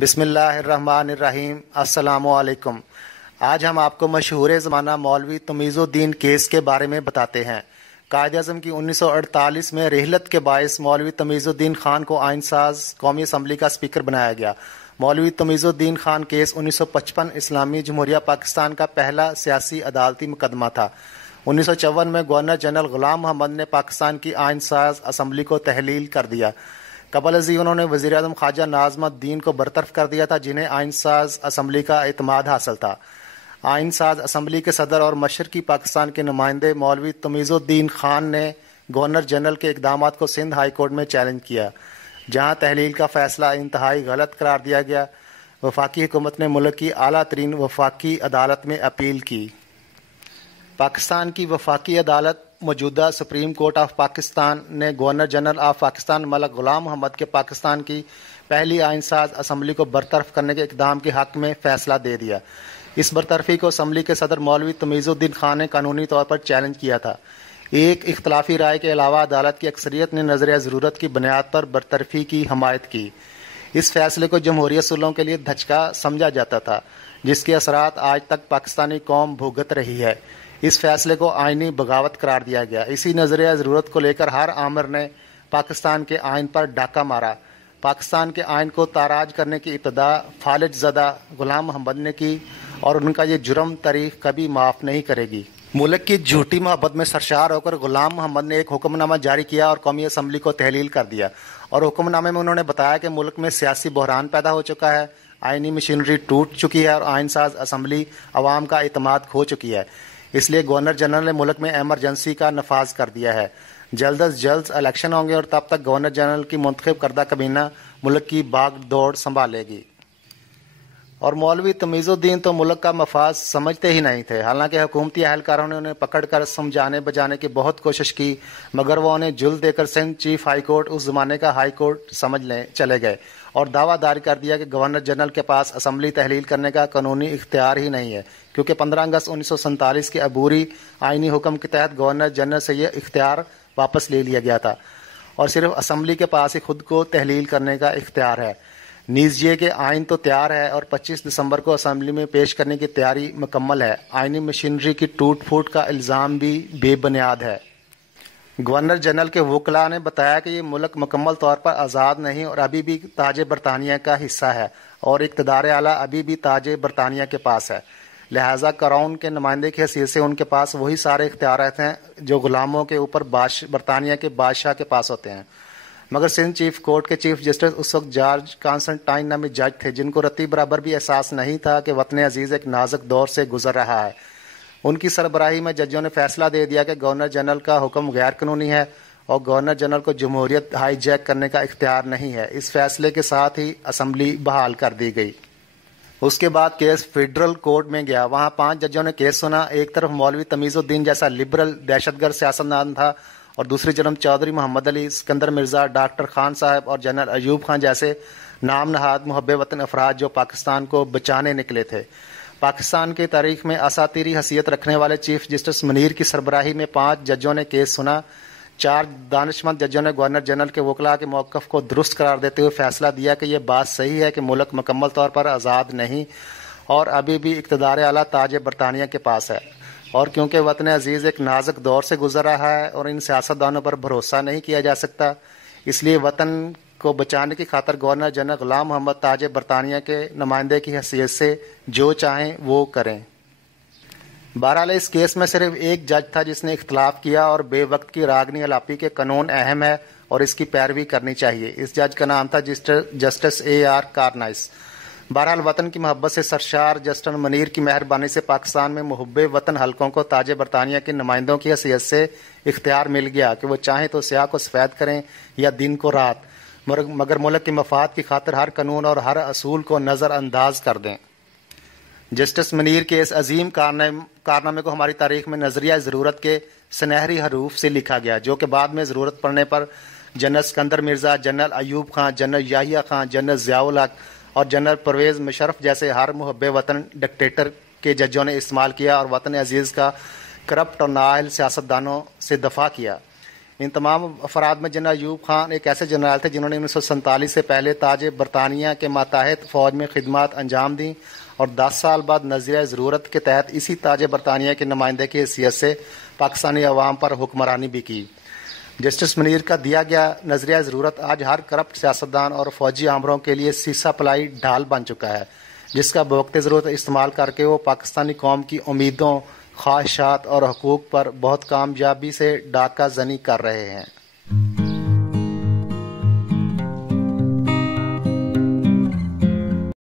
بسم اللہ الرحمن الرحیم۔ السلام علیکم۔ آج ہم آپ کو مشہور زمانہ مولوی تمیز الدین کیس کے بارے میں بتاتے ہیں۔ قائد اعظم کی 1948 میں رحلت کے باعث مولوی تمیز الدین خان کو آئین ساز قومی اسمبلی کا اسپیکر بنایا گیا۔ مولوی تمیز الدین خان کیس 1955 اسلامی جمہوریہ پاکستان کا پہلا سیاسی عدالتی مقدمہ تھا۔ 1954 میں گورنر جنرل غلام محمد نے پاکستان کی آئین ساز اسمبلی کو تحلیل کر دیا۔ قبل ازیں انہوں نے وزیر اعظم خواجہ ناظم الدین کو برطرف کر دیا تھا، جنہیں آئین ساز اسمبلی کا اعتماد حاصل تھا۔ آئین ساز اسمبلی کے صدر اور مشرقی پاکستان کے نمائندے مولوی تمیز الدین خان نے گورنر جنرل کے اقدامات کو سندھ ہائی کورٹ میں چیلنج کیا، جہاں تحلیل کا فیصلہ انتہائی غلط قرار دیا گیا۔ وفاقی حکومت نے ملک کی اعلیٰ ترین وفاقی عدالت میں اپیل کی۔ پاکستان کی وفاقی عدالت موجودہ سپریم کورٹ آف پاکستان نے گورنر جنرل آف پاکستان ملک غلام محمد کے پاکستان کی پہلی آئین ساز اسمبلی کو برطرف کرنے کے اقدام کے حق میں فیصلہ دے دیا۔ اس برطرفی کو اسمبلی کے صدر مولوی تمیز الدین خان نے قانونی طور پر چیلنج کیا تھا۔ ایک اختلافی رائے کے علاوہ عدالت کی اکثریت نے نظریہ ضرورت کی بنیاد پر برطرفی کی حمایت کی۔ اس فیصلے کو جمہوری اصولوں کے لیے دھچکا سمجھا جاتا تھا، جس کے اثرات آج تک پاکستانی قوم بھگت رہی ہے۔ اس فیصلے کو آئینی بغاوت قرار دیا گیا۔ اسی نظریہ ضرورت کو لے کر ہر آمر نے پاکستان کے آئین پر ڈاکہ مارا۔ پاکستان کے آئین کو تاراج کرنے کی ابتدا فالج زدہ غلام محمد نے کی، اور ان کا یہ جرم تاریخ کبھی معاف نہیں کرے گی۔ ملک کی جھوٹی محبت میں سرشار ہو کر غلام محمد نے ایک حکم نامہ جاری کیا اور قومی اسمبلی کو تحلیل کر دیا، اور حکم نامے میں انہوں نے بتایا کہ ملک میں سیاسی بحران پیدا ہو چکا ہے، آئینی مشینری ٹوٹ چکی ہے اور آئین ساز اسمبلی عوام کا اعتماد کھو چکی ہے۔ اس لیے گورنر جنرل نے ملک میں ایمرجنسی کا نفاذ کر دیا ہے۔ جلد از جلد الیکشن ہوں گے اور تب تک گورنر جنرل کی منتخب کردہ کابینہ ملک کی باغ دوڑ سنبھالے گی۔ اور مولوی تمیز الدین تو ملک کا مفاد سمجھتے ہی نہیں تھے۔ حالانکہ حکومتی اہلکاروں نے انہیں پکڑ کر سمجھانے بجانے کی بہت کوشش کی، مگر وہ انہیں جل دے کر سندھ چیف ہائی کورٹ، اس زمانے کا ہائی کورٹ سمجھ چلے گئے، اور دعویٰ دار کر دیا کہ گورنر جنرل کے پاس اسمبلی تحلیل کرنے کا قانونی اختیار ہی نہیں ہے، کیونکہ 15 اگست 1947 کے عبوری آئینی حکم کے تحت گورنر جنرل سے یہ اختیار واپس لے لیا گیا تھا، اور صرف اسمبلی کے پاس ہی خود کو تحلیل کرنے کا اختیار ہے۔ نیز یہ کہ آئین تو تیار ہے اور 25 دسمبر کو اسمبلی میں پیش کرنے کی تیاری مکمل ہے۔ آئینی مشینری کی ٹوٹ پھوٹ کا الزام بھی بے بنیاد ہے۔ گورنر جنرل کے وکلاء نے بتایا کہ یہ ملک مکمل طور پر آزاد نہیں اور ابھی بھی تاج برطانیہ کا حصہ ہے، اور اقتدار اعلیٰ ابھی بھی تاج برطانیہ کے پاس ہے، لہٰذا کراؤن کے نمائندے کی حیثیت سے ان کے پاس وہی سارے اختیارات ہیں جو غلاموں کے اوپر برطانیہ کے بادشاہ کے پاس ہوتے ہیں۔ مگر سندھ چیف کورٹ کے چیف جسٹس اس وقت جارج کانسٹنٹائن نامی جج تھے، جن کو رتی برابر بھی احساس نہیں تھا کہ وطن عزیز ایک نازک دور سے گزر رہا ہے۔ ان کی سربراہی میں ججوں نے فیصلہ دے دیا کہ گورنر جنرل کا حکم غیر قانونی ہے اور گورنر جنرل کو جمہوریت ہائی جیک کرنے کا اختیار نہیں ہے۔ اس فیصلے کے ساتھ ہی اسمبلی بحال کر دی گئی۔ اس کے بعد کیس فیڈرل کورٹ میں گیا۔ وہاں 5 ججوں نے کیس سنا۔ ایک طرف مولوی تمیز الدین جیسا لبرل دہشت گرد سیاستدان تھا، اور دوسری جناب چودھری محمد علی، سکندر مرزا، ڈاکٹر خان صاحب اور جنرل ایوب خان جیسے نام نہاد محب وطن افراد جو پاکستان کو بچانے نکلے تھے۔ پاکستان کی تاریخ میں اساطیری حیثیت رکھنے والے چیف جسٹس منیر کی سربراہی میں 5 ججوں نے کیس سنا۔ 4 دانشمند ججوں نے گورنر جنرل کے وکلاء کے موقف کو درست قرار دیتے ہوئے فیصلہ دیا کہ یہ بات صحیح ہے کہ ملک مکمل طور پر آزاد نہیں اور ابھی بھی اقتدار اعلیٰ تاج برطانیہ کے پاس ہے، اور کیونکہ وطن عزیز ایک نازک دور سے گزر رہا ہے اور ان سیاستدانوں پر بھروسہ نہیں کیا جا سکتا، اس لیے وطن کو بچانے کی خاطر گورنر جنرل غلام محمد تاج برطانیہ کے نمائندے کی حیثیت سے جو چاہیں وہ کریں۔ بہرحال اس کیس میں صرف ایک جج تھا جس نے اختلاف کیا، اور بے وقت کی راگنی الاپی کے قانون اہم ہے اور اس کی پیروی کرنی چاہیے۔ اس جج کا نام تھا جسٹس AR کارنائس۔ بہرحال وطن کی محبت سے سرشار جسٹس منیر کی مہربانی سے پاکستان میں محب وطن حلقوں کو تاج برطانیہ کے نمائندوں کی حیثیت سے اختیار مل گیا کہ وہ چاہیں تو سیاہ کو سفید کریں یا دن کو رات، مگر ملک کے مفاد کی خاطر ہر قانون اور ہر اصول کو نظر انداز کر دیں۔ جسٹس منیر کے اس عظیم کارنامے کو ہماری تاریخ میں نظریہ ضرورت کے سنہری حروف سے لکھا گیا، جو کہ بعد میں ضرورت پڑنے پر general Sikandar Mirza, general Ayub Khan, general Yahya Khan, general Zia ul Haq اور جنرل پرویز مشرف جیسے ہر محب وطن ڈکٹیٹر کے ججوں نے استعمال کیا اور وطن عزیز کا کرپٹ اور نااہل سیاستدانوں سے دفاع کیا۔ ان تمام افراد میں جنرل ایوب خان ایک ایسے جنرل تھے جنہوں نے 1947 سے پہلے تاج برطانیہ کے ماتحت فوج میں خدمات انجام دیں اور 10 سال بعد نظریہ ضرورت کے تحت اسی تاج برطانیہ کے نمائندے کی حیثیت سے پاکستانی عوام پر حکمرانی بھی کی۔ جسٹس منیر کا دیا گیا نظریہ ضرورت آج ہر کرپٹ سیاستدان اور فوجی آمروں کے لیے سیسا پلائی ڈھال بن چکا ہے، جس کا بوقت ضرورت استعمال کر کے وہ پاکستانی قوم کی امیدوں، خواہشات اور حقوق پر بہت کامیابی سے ڈاکہ زنی کر رہے ہیں۔